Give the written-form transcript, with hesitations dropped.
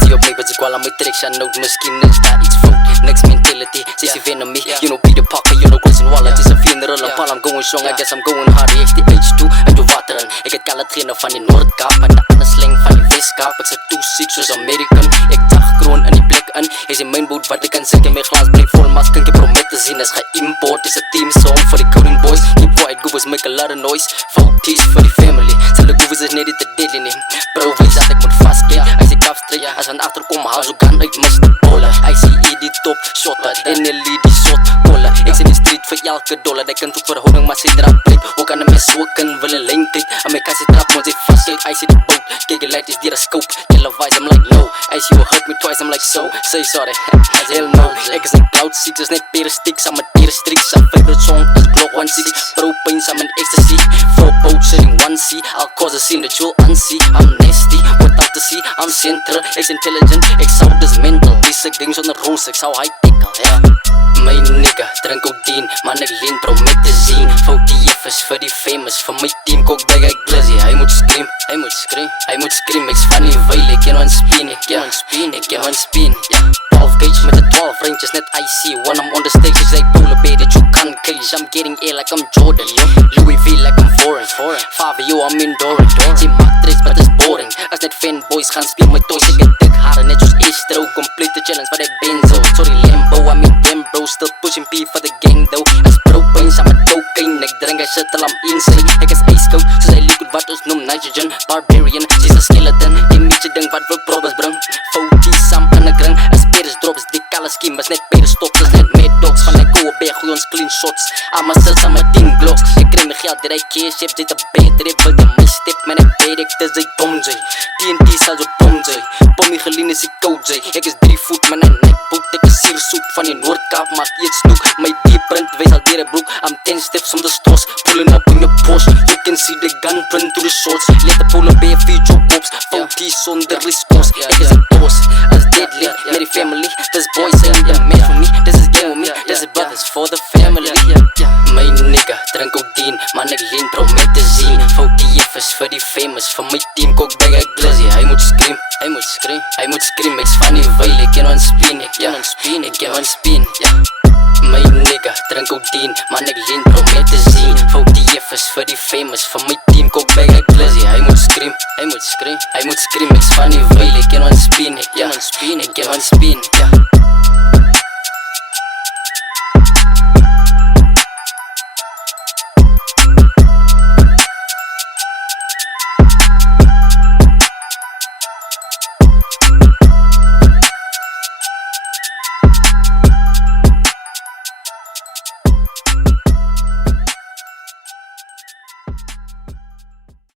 die op my, wat ek wel aan my trek sy nood, miskien is daar iets fout, next mentality, sy sê ven on me, you know Peter Parker, you know Grayson Waller, het is een funeral, en pal I'm going strong, I guess I'm going hard, XTH2, en toe water in, ek het kale trainer van die Noordkaap, en de ander slang van die Westkaap, ek sê toesiek soos American, ek dag kroon in die plek in, hy sê mainboot wat ek kan sink in my glas, blik vol mas, kan ek promet te zien, is ge-import, is a team song for the Coding Boys, die white goobers make a lot of noise, foties for the family, sal die goobers is net die te deadly nie, bro wees dat ek moet vastkeer, hy sê kafstreek, as van achterkom, haal so kan uit Mr. Bola, hy sê die top shotter, en die die shot cola, ek sê die street vir elke dollar, die kind ook verhouding, maar sy drap plek, ook aan die mens ook in, wil een lijn kijk, aan my kassie trap, want sy vastkeek, hy sê die boot, kyk die light is dier a scope, televised, I'm like no, hy sê you hurt me twice, I'm like so, say sorry, as hell no, ek is in cloud 6, is net peresticks, I'm a terrestriks, sy favorite song is Glock 16, propane, I'm in ecstasy, 4 boats sitting 1C, I'll cause a scene that you'll unsee, I'm nasty, without the sea, I'm central, ek's intelligent, ek sound is mental, die sick ding sonder roos, ek sou high tickle, yeah. My nigga, drink codeine, man ek leen promethazine, VTF is vir die famous, vir my team, kok bag ek glizzy, hy moet scream, hy moet scream, hy moet scream, ek's van die veil, ek ken one spin, ek ken one spin, ek ken one spin, yeah. 12 gauge met the 12 ranges, net IC, when I'm on the stage, it's like polar bear that you can't cage, I'm getting air like I'm Jordan, Louis V like I'm foreign, 5 of you I'm enduring, sê matrix, but it's boring, as net fanboys gaan speel my toys, ek het dik haren, net soos Astro, complete the challenge, but I benzo, sorry Lambo, I mean damn bro, still pushing P for the gang though, as propane, I'm a cocaine, ek drink I shit till I'm insane, ek is ice cold, soos hy liquid wat ons noem nitrogen, barbarian, she's a skeleton, die meetje ding wat wil probes bring, 40's, I'm in a gring, as peres drops, die kale scheme, is net peres stops, is net mad dogs, van ek goe beer, goeie ons clean shots, I'm a sis, I'm a 10 glocks, ek krijg my geld, die cash, heb zit a beter, ek wil die my step, man, ek weet ek, dis die bom, jay, TNT sal zo bom, jay, pommy gelien is die koud, jay, ek is 3 voet, man, en ek boek, ek is hier soep, van die Noordkaap, maak iets snoek, my deep print, wees al dier broek, I'm 10 steps om de stos, pulling up in your post, you can see the gun print through the shorts, let the polar bear feed your cops, 40's zonder response, ek is een boss, as deadly, met die family, this boy saying the man for me, this is game with me, this is brothers for the family, my nigga, drink codeine, man ek leen promethazine, VTF is vir die famous, vir my team, kok bag ek glizzy, hy moet scream, hy moet scream, hy moet scream, ek's van die veil, ek ken one spin, ek ken one spin, ek ken one spin, my nigga, drink codeine, man ek leen promethazine, VTF is vir die famous, vir my team, kok bag ek glizzy, hy moet scream, hy moet scream, hy moet scream, ek's van die veil, ek ken one spin, ek ken one spin, ek ken one spin,